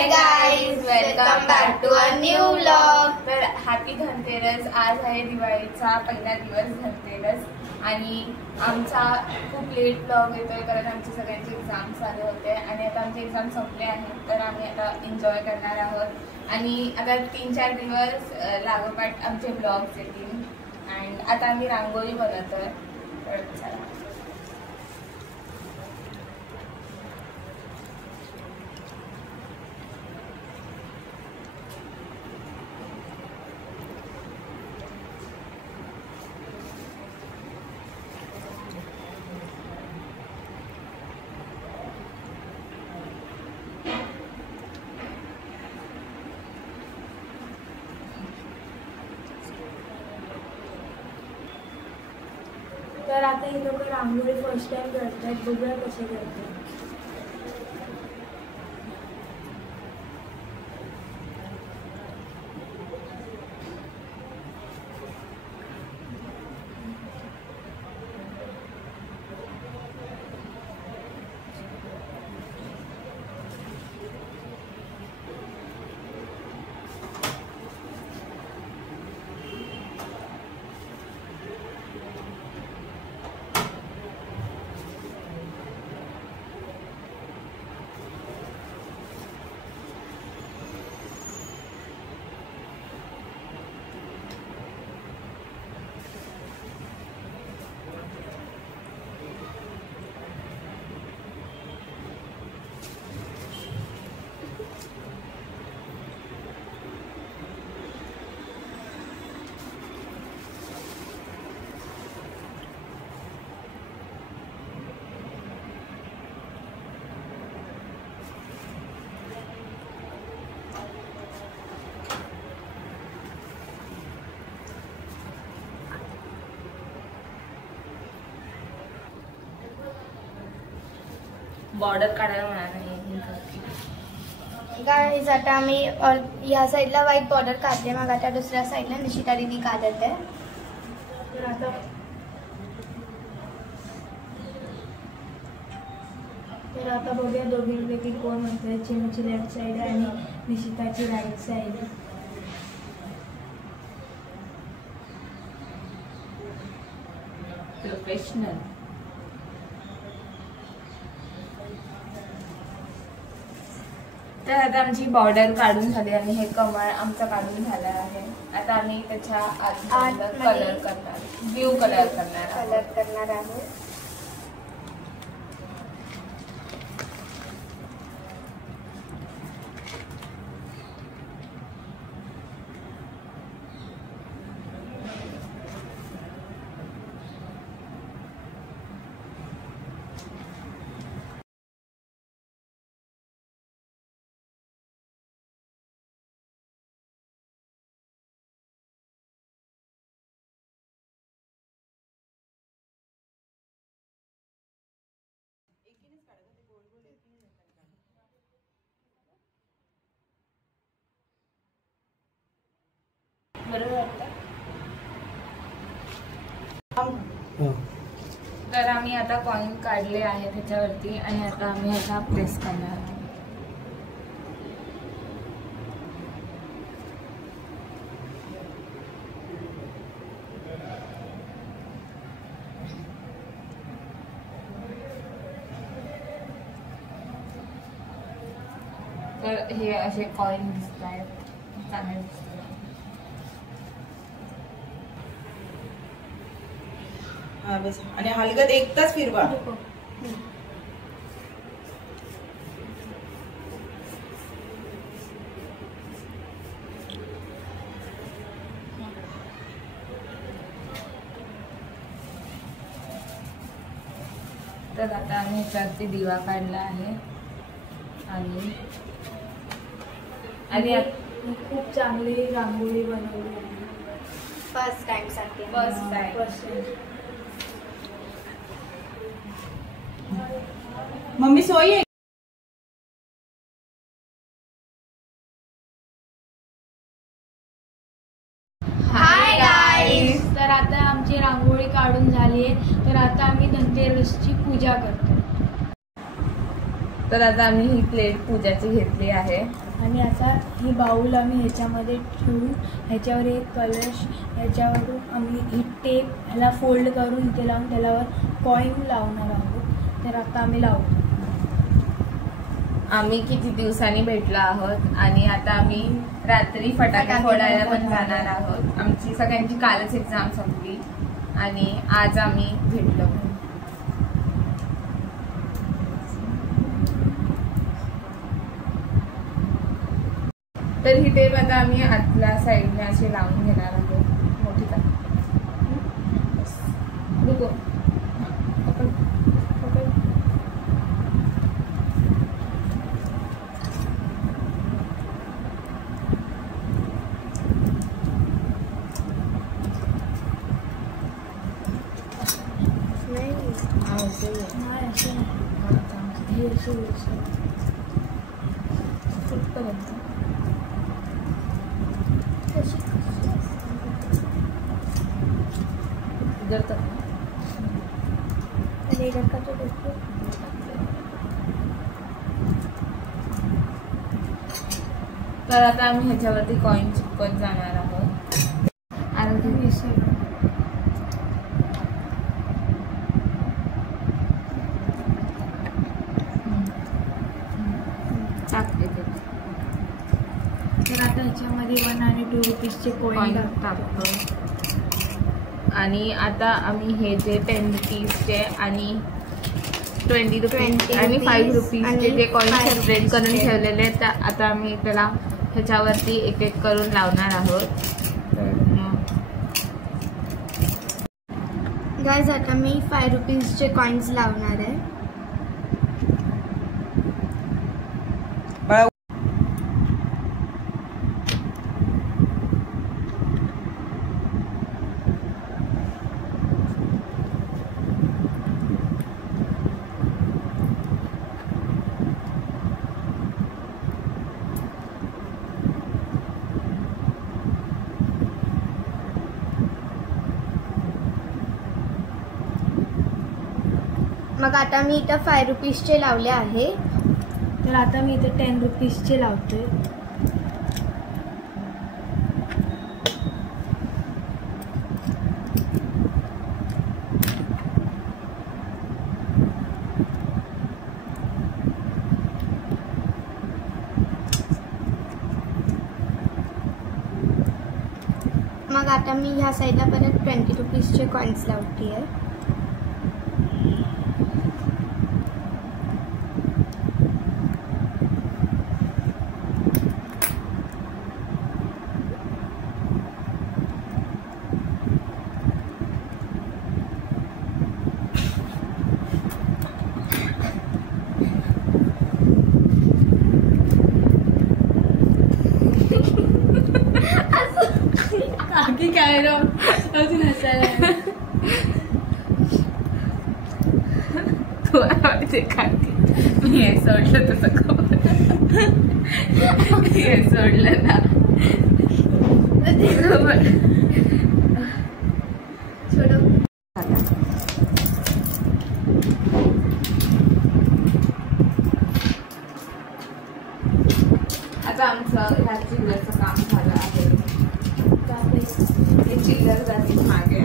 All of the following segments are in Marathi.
High guys, welcome back to a new vlog. तर हॅपी धनतेरस। आज आहे दिवाळीचा पहिला दिवस धनतेरस आणि आमचा खूप लेट व्लॉग येतोय कारण आमचे सगळ्यांचे एक्झाम चालू होते आणि आता आमचे एक्झाम संपले आहेत तर आम्ही आता एन्जॉय करणार आहोत आणि आता 3-4 दिवस लागोपाठ आमचे व्लॉग्स येतील आणि आता आम्ही रांगोळी बनवतोय तर चला। तर आता हे लोक रांगोळी फर्स्ट टाइम करतात, बघूया कसे करतात। बॉर्डर काढायला मिळालं नाही गाइस, आता आम्ही ह्या साईडला व्हाईट बॉर्डर काढले, मग आता दुसऱ्या साईडला निशिता दीदी काढत आहे। तर आता बघूया दोघींपैकी कोण म्हणतोय। चिमूची लेफ्ट साईड आणि निशिताची राईट साईड। प्रोफेशनल। तर आता आमची बॉर्डर काढून झाली आणि हे कमळ आमचं काढून झालं आहे। आता आम्ही त्याच्या आत कलर करणार, ब्ल्यू कलर करणार आहे। तर आम्ही आता कॉइन काढले आहे त्याच्यावरती आणि आता आम्ही ह्याचा प्रेस करणार आहोत। तर हे असे कॉइन दिसत आहेत, चांगले दिसत आहेत। हा बस, आणि हलगत एक तास फिरवा। तर आता आम्ही ह्याच्यावरती दिवा काढला आहे आणि खूप चांगली रांगोळी बनवली आहे फर्स्ट टाइम। मम्मी सोई आहे। हाय गाइस, तर आता आमची रांगोळी काढून झाली आहे, तर आता आम्ही धनतेरसची पूजा करतो। तर आता आम्ही ही प्लेट पूजाची घेतली आहे आणि आता ही बाऊल आम्ही ह्याच्यामध्ये ठेवून ह्याच्यावर एक कलश, ह्याच्यावरून आम्ही ही टेप ह्याला फोल्ड करून इथे लावून त्याच्यावर कॉईन लावणार आहोत. तर आता आम्ही लावतो. आम्ही किती दिवसांनी भेटलो आहोत आणि आता आम्ही रात्री फटाके फोडायला पण जाणार आहोत. आमची सगळ्यांची कालच एक्झाम संपली आणि आज आम्ही भेटलो. तर ही टेप आता आम्ही आतल्या साईडने अशी लावून घेणार आहोत. मोठी का तर आता आम्ही ह्याच्यावरती कॉईन चिपकत जाणार आहोत. तर आता ह्याच्यामध्ये 1 आणि 2 रुपीजचे कॉईन टाकतो. आणि आता आम्ही हे जे 10 रुपीजचे आणि 20 रुपीज आणि 5 रुपीजचे जे कॉईन सेपरेट करून ठेवलेले आहेत आता आम्ही त्याला ह्याच्यावरती एक एक करून लावणार आहोत. गाइस आता मी 5 रुपीजचे कॉईन्स लावणार आहे. मग आता मी इथं 5 रुपीजचे लावले आहे. तर आता मी इथं 10 रुपीजचे लावतोय. मग आता मी ह्या साईडला परत 20 रुपीजचे कॉईन्स लावते आहे. काय अजून हसायला तू आवडते काकी. मी हे सोडलं तसं हे सोडलं ना आता आमचं ह्या चिल्लरचं काम झालं आहे. हे चिल्लर जाती मागे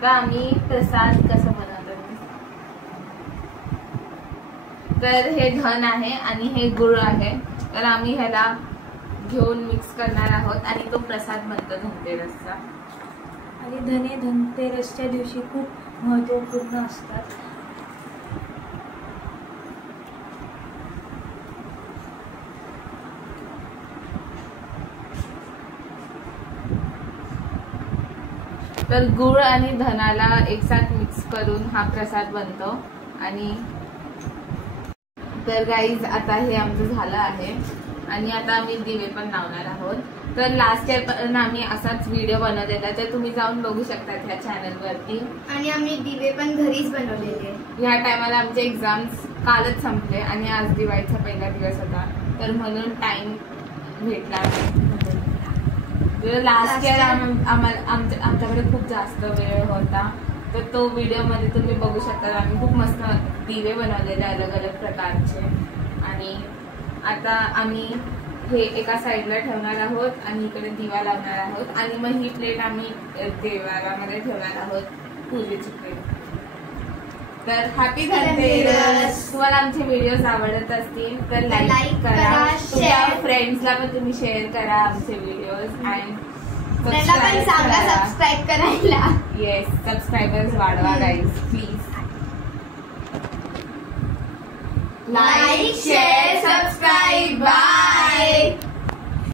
आता आम्ही प्रसाद कसं बनवतो तर हे धन आहे आणि हे गुळ आहे, तर आम्ही ह्याला घेऊन मिक्स करणार आहोत आणि तो प्रसाद बनतो धनतेरसचा. आणि धने धनतेरसच्या दिवशी खूप महत्त्वपूर्ण असतात. तर गुळ आणि धनाला एकसाथ मिक्स करून हा प्रसाद बनतो. आणि तर गाईज आता हे आमचं झालं आहे आणि आता आम्ही दिवे पण लावणार आहोत. तर लास्ट इयर पण आम्ही असाच व्हिडिओ बनवलेला, तर तुम्ही जाऊन बघू शकता ह्या चॅनलवरती. आणि आम्ही दिवे पण घरीच बनवलेले. ह्या टायमाला आमचे एक्झाम्स कालच संपले आणि आज दिवाळीचा पहिला दिवस होता, तर म्हणून टाइम भेटला. लास्ट इयर आमच्याकडे खूप जास्त वेळ होता, तर तो व्हिडिओमध्ये तुम्ही बघू शकता. आम्ही खूप मस्त दिवे बनवलेले अलग अलग प्रकारचे. आणि आता आम्ही हे एका साईडला ठेवणार आहोत आणि इकडे दिवा लावणार आहोत आणि मग ही प्लेट आम्ही देवाऱ्यामध्ये ठेवणार आहोत, पूजेची प्लेट. तर हॅपी धनतेरस. तुम्हाला आमचे व्हिडिओज आवडत असतील तर लाईक करा, तुमच्या फ्रेंड्सला पण तुम्ही शेअर करा आमचे व्हिडिओज आणि सबस्क्राईब करायला. येस, सबस्क्रायबर्स वाढवा guys please. Like, share, subscribe. Bye.